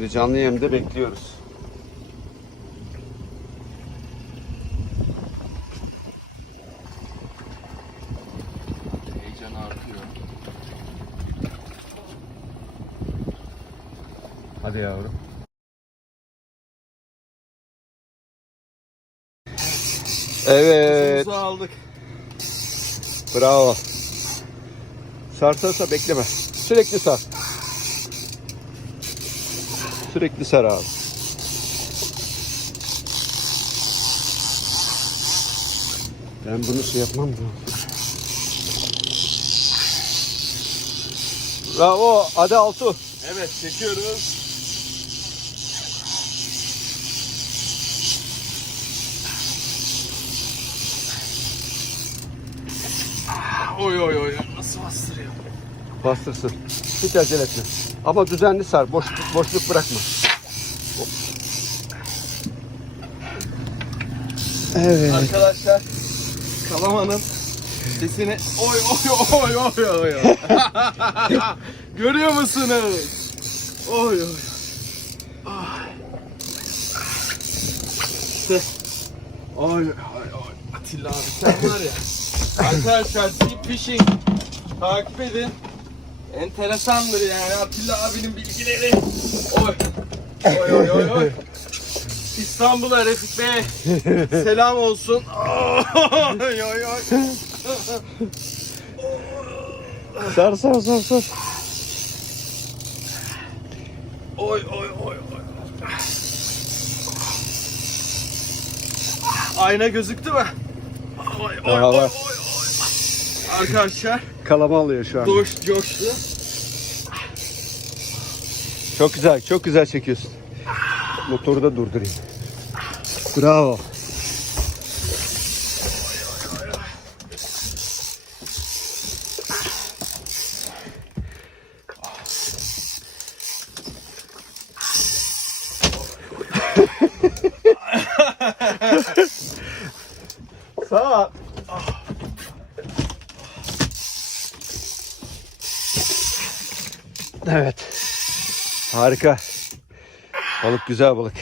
Şimdi canlı yemde bekliyoruz. Heyecan artıyor. Hadi yavrum. Evet. Kuzu aldık. Bravo. Sarsarsa bekleme. Sürekli sar. Sürekli sar abi. Ben bunu şey yapmam mı? Bravo. Hadi Altu. Evet çekiyoruz. Ah, Oy oy oy nasıl bastırıyor? Bastırsın. Hiç acele etme. Ama düzenli sar. Boşluk, boşluk bırakma. Evet. Arkadaşlar Kalamanın sesini oy oy oy oy oy oy. Görüyor musunuz? Oy oy. Ay. İşte. Oy oy oy. Atilla abi sen var ya. Arkadaşlar Deep Fishing takip edin. Enteresandır yani Atilla abinin bilgileri. Oy. Oy oy oy oy. İstanbul'a Refik Bey selam olsun. Oy oy oy. Sar sar sar sar. Oy oy oy oy. Ayna gözüktü mü? Oy oy oy oy. Arkadaşlar Kalama alıyor şu an. coş coştu. Çok güzel, çok güzel çekiyorsun. Motoru da durdurayım. Bravo. Harika. Balık güzel balık.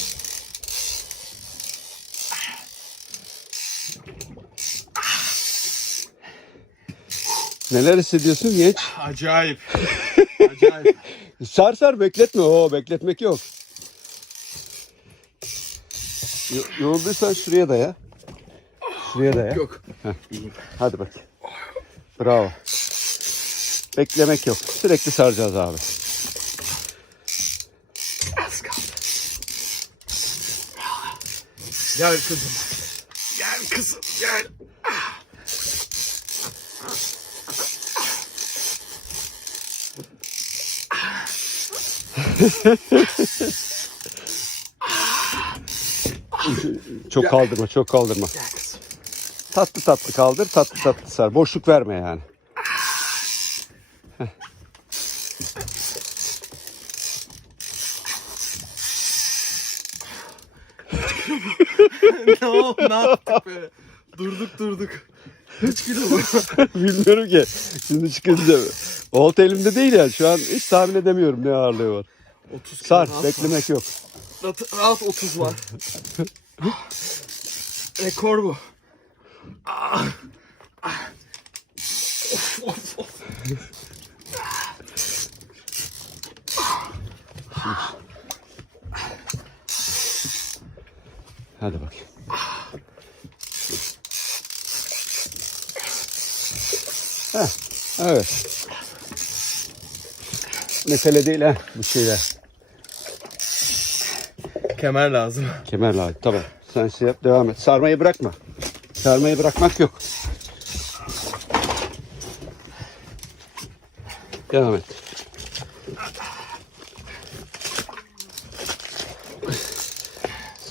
Neler hissediyorsun genç? Acayip. Acayip. Sar sar bekletme. Oo bekletmek yok. Yo- Yorulduysan şuraya daya. Şuraya daya. Yok. Hadi bak. Bravo. Beklemek yok. Sürekli saracağız abi. Az kaldı. Gel kızım. Gel kızım gel. Çok kaldırma, çok kaldırma. Tatlı tatlı kaldır, tatlı tatlı sar. Boşluk verme yani. ne oldu ne yaptık be? Durduk durduk. Kaç kilo bu? Bilmiyorum ki. Şimdi çıkınca. Olta elimde değil yani. Şu an hiç tahmin edemiyorum ne ağırlığı var. 30 kilo. Sar, rahat beklemek yok. var. Rahat, rahat 30 var. Rekor bu. Ah. Ah. Of, of, of. Hadi bakayım. Heh, evet. Mesele değil ha bu şeyler. Kemer lazım. Kemer lazım. Tamam. Sen şey yap devam et. Sarmayı bırakma. Sarmayı bırakmak yok. Devam et.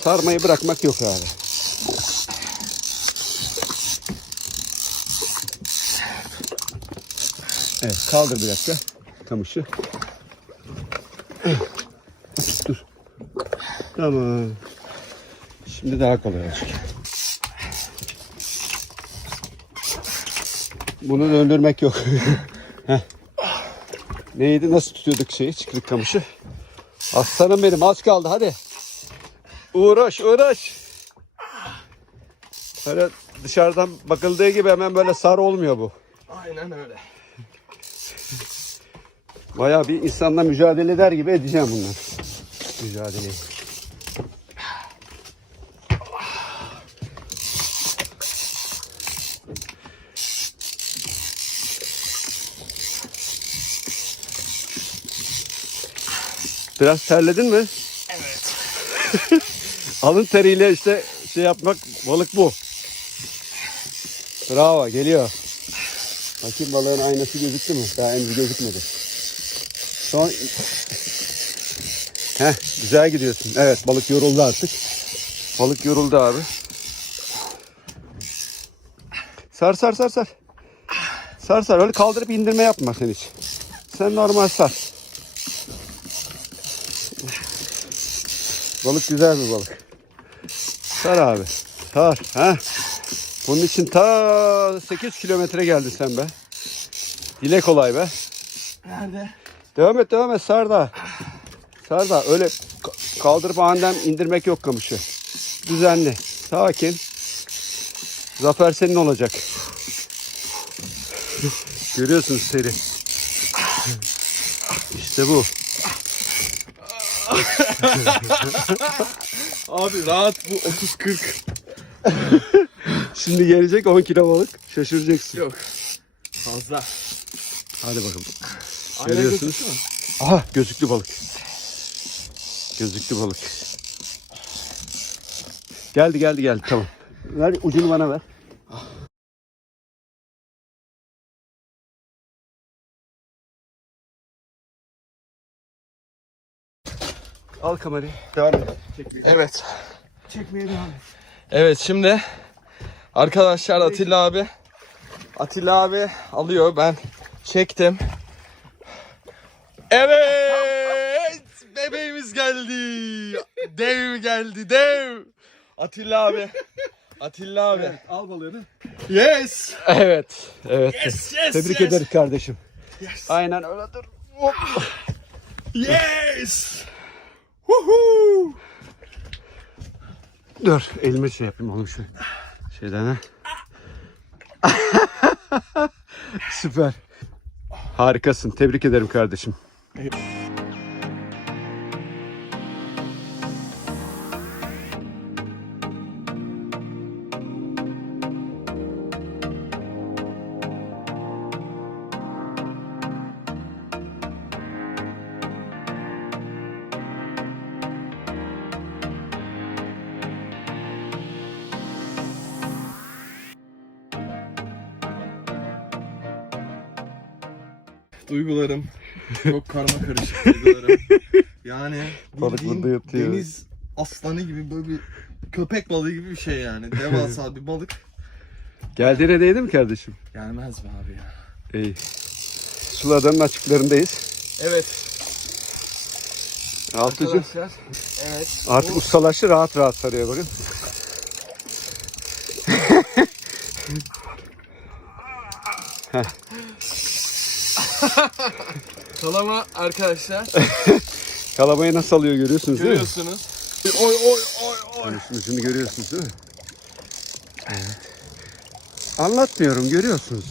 Sarmayı bırakmak yok abi. Evet kaldır bir dakika kamışı. Tamam. Şimdi daha kolay olacak. Bunu döndürmek yok. Neydi? Nasıl tutuyorduk şeyi? Çıkırık kamışı. Aslanım benim az kaldı hadi. Uğraş uğraş. Böyle dışarıdan bakıldığı gibi hemen böyle sarı olmuyor bu. Aynen öyle. Bayağı bir insanla mücadele eder gibi edeceğim bunları. Mücadeleyi. Biraz terledin mi? Evet. Alın teriyle işte şey yapmak balık bu. Bravo geliyor. Bakayım balığın aynası gözüktü mü? Daha henüz gözükmedi. Son... Heh, güzel gidiyorsun. Evet balık yoruldu artık. Balık yoruldu abi. Sar sar sar sar. Sar sar öyle kaldırıp indirme yapma sen hiç. Sen normal sar. Balık güzel bir balık. Sar abi. Sar. Ha. Bunun için ta 8 kilometre geldin sen be. Dile kolay be. Nerede? Devam et devam et sar da. Sar da öyle ka- kaldırıp aniden indirmek yok kamışı. Düzenli. Sakin. Zafer senin olacak. Görüyorsunuz seri. İşte bu. Abi rahat bu 30-40. Şimdi gelecek 10 kilo balık. Şaşıracaksın. Yok. Fazla. Hadi bakalım. Aynen Görüyorsunuz. gözüktü mü? Aha gözüklü balık. Gözüklü balık. Geldi geldi geldi tamam. Ver ucunu bana ver. Al kamerayı. Devam et. Evet. Çekmeye devam et. Evet şimdi arkadaşlar Atilla abi Atilla abi alıyor ben çektim. Evet bebeğimiz geldi. Dev geldi dev. Atilla abi. Atilla abi. Al balığını. Yes. Evet. Evet. Yes yes Tebrik yes. ederiz kardeşim. Aynen öyle dur. Hop. Yes. Woohoo. Dur elime şey yapayım oğlum şu şeyden ha. Süper. Harikasın. Tebrik ederim kardeşim. Duygularım çok karma karışık duygularım. Yani Balık bildiğin burada yatıyor. deniz aslanı gibi böyle bir köpek balığı gibi bir şey yani. Devasa bir balık. Geldiğine değdi mi kardeşim? Gelmez mi abi ya? İyi. Suladanın açıklarındayız. Evet Altıcı arkadaşlar. Evet. artık bu- ustalaştı rahat rahat sarıyor bakın. Kalama arkadaşlar. Kalamayı nasıl alıyor görüyorsunuz değil mi? Görüyorsunuz. Oy oy oy oy. Şunu, şunu görüyorsunuz değil mi? Evet. Anlatmıyorum görüyorsunuz.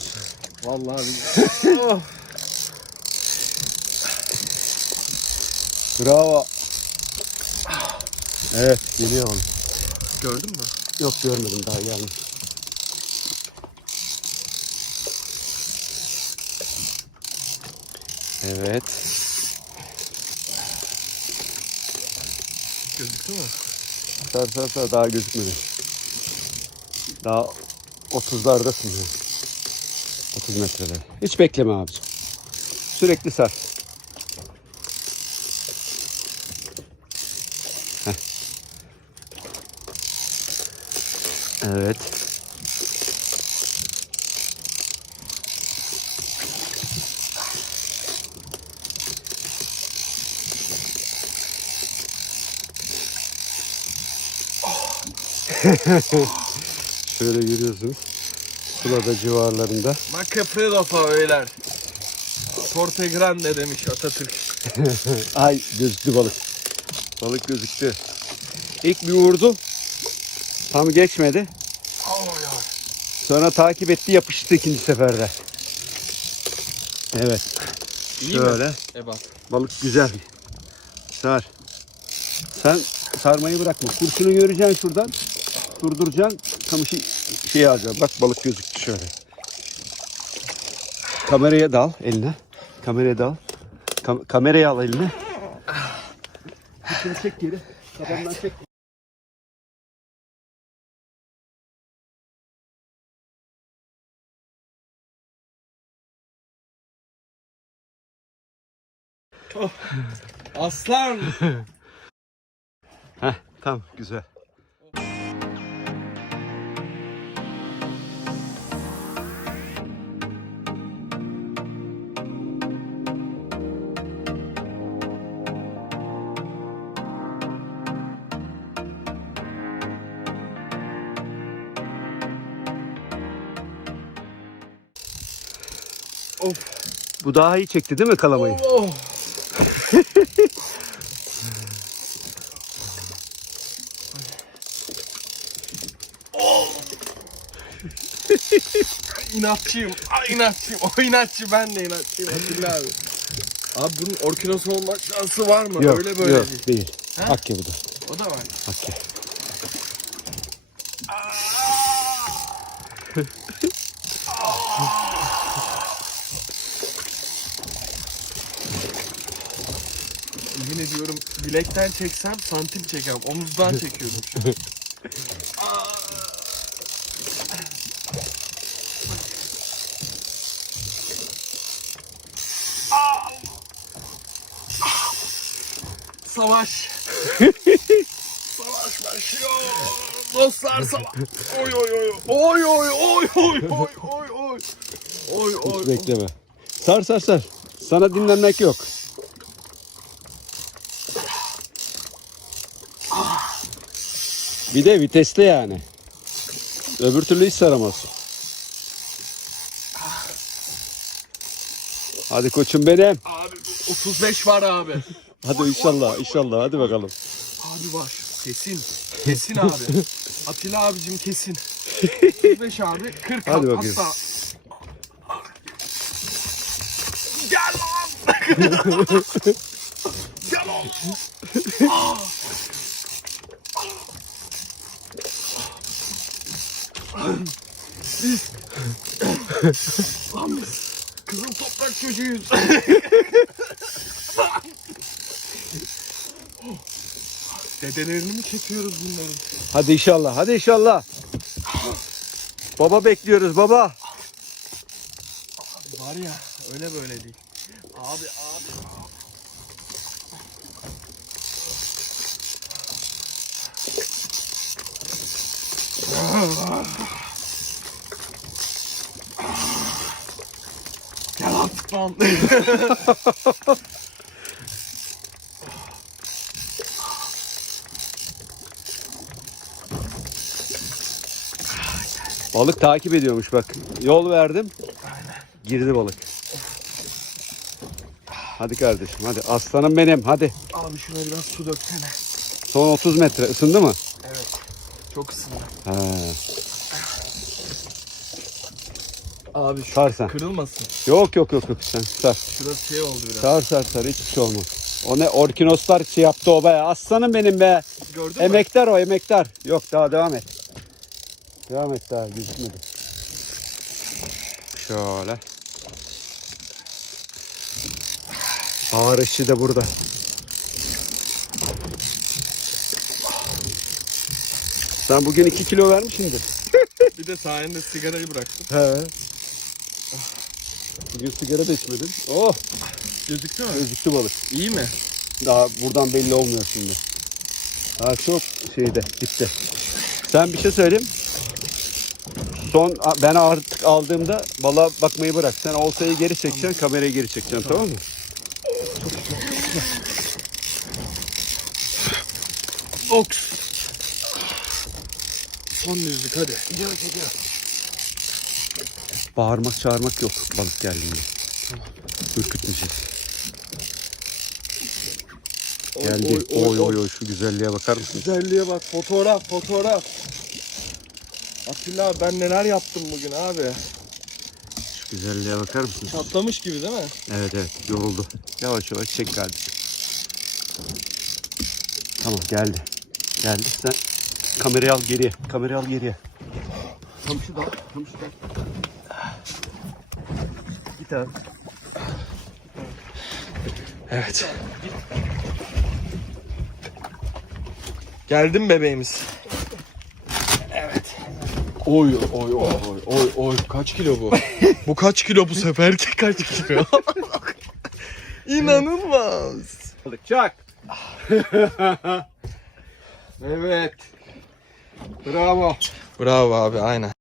Vallahi billahi. Bravo. Evet geliyor oğlum. Gördün mü? Yok görmedim daha gelmiş. Evet. Gözüktü mü? Sar sar sar daha gözükmedi. Daha 30'lardasın. ya. 30 metrede. Hiç bekleme abicim. Sürekli sar. Heh. Evet. Şöyle görüyorsunuz. Sulada civarlarında. Macafredo favoriler. Porte Grande demiş Atatürk. Ay gözüktü balık. Balık gözüktü. İlk bir vurdu. Tam geçmedi. Sonra takip etti yapıştı ikinci seferde. Evet. İyi Şöyle. mi? Ebat. Balık güzel. Sar. Sen sarmayı bırakma. Kurşunu göreceksin şuradan. Durduracaksın. Kamışı şey alacaksın. Bak balık gözüktü şöyle. Kameraya dal eline. Kameraya dal. Kam- kamerayı al eline. Kurşunu çek geri. Tabandan çek. Aslan. Heh, tamam güzel. Of. Bu daha iyi çekti değil mi kalamayı? Oh. Oh. inatçıyım. Ay inatçıyım. O inatçı ben de inatçıyım. Atilla abi. Abi bunun orkinos olma şansı var mı? Yok, Öyle böyle yok değil. değil. Ha? Akya bu da. O da var. Akya. Ediyorum bilekten çeksem santim çekemem. Omuzdan çekiyorum şu an. Savaş. Savaş başlıyor. Dostlar savaş. Oy oy oy. Oy oy oy oy oy oy oy. Oy Hiç oy. bekleme. Sar sar sar. Sana dinlenmek yok. Bir de vitesli yani. Öbür türlü hiç saramaz. Hadi koçum benim. Abi 35 var abi. Hadi inşallah inşallah hadi bakalım. Abi var. Kesin. Kesin abi. Atilla abicim kesin. 35 abi. 40 Hadi bakayım. Hatta. Gel lan. Gel oğlum. Biz. Lan biz. Kızıl toprak çocuğuyuz. Dedelerini mi çekiyoruz bunların? Hadi inşallah hadi inşallah. Baba bekliyoruz baba. Var ya öyle böyle değil. Abi abi. Gel artık lan. Balık takip ediyormuş bak. Yol verdim. Girdi balık. Hadi kardeşim hadi. Aslanım benim hadi. abi şuna biraz su döksene. Son 30 metre ısındı mı? Evet. Çok ısındı. Ha. Abi şu Sar sen. kırılmasın. Yok yok yok yok sen sar. Şurası şey oldu biraz. Sar sar sar hiçbir şey olmaz. O ne orkinoslar şey yaptı o be. Aslanım benim be. Gördün mü? Emektar o emektar. Yok daha devam et. Devam et daha gözükmedi. Şöyle. Ağır işi de burada. Sen bugün 2 kilo vermişsindir. Bir de sayende sigarayı bıraktım. He. Bugün sigara da içmedin. Oh Gözüktü mü? gözüktü balık. İyi mi? Daha buradan belli olmuyor şimdi. Daha çok şeyde gitti. Sen bir şey söyleyeyim. Son ben artık aldığımda balığa bakmayı bırak. Sen oltayı geri çekeceksin, kamerayı geri çekeceksin tamam, mı? Oks. Son düzlük hadi. Bağırmak çağırmak yok balık geldiğinde. Ürkütmeyeceğiz. Geldi. Oy oy oy, şu güzelliğe bakar mısın? Güzelliğe bak fotoğraf fotoğraf. Atilla abi ben neler yaptım bugün abi. Şu güzelliğe bakar mısın? Çatlamış gibi değil mi? Evet evet yoruldu. Yavaş yavaş çek kardeşim. Tamam geldi. Geldi. Sen kamerayı al geriye. Kamerayı al geriye. Tam şurada. Tam şurada. Git abi. Evet. Geldim bebeğimiz. Evet. Oy oy oy oy oy oy kaç kilo bu? bu kaç kilo bu seferki kaç kilo? İnanılmaz. Çak. Evet. Bravo. Bravo abi aynen.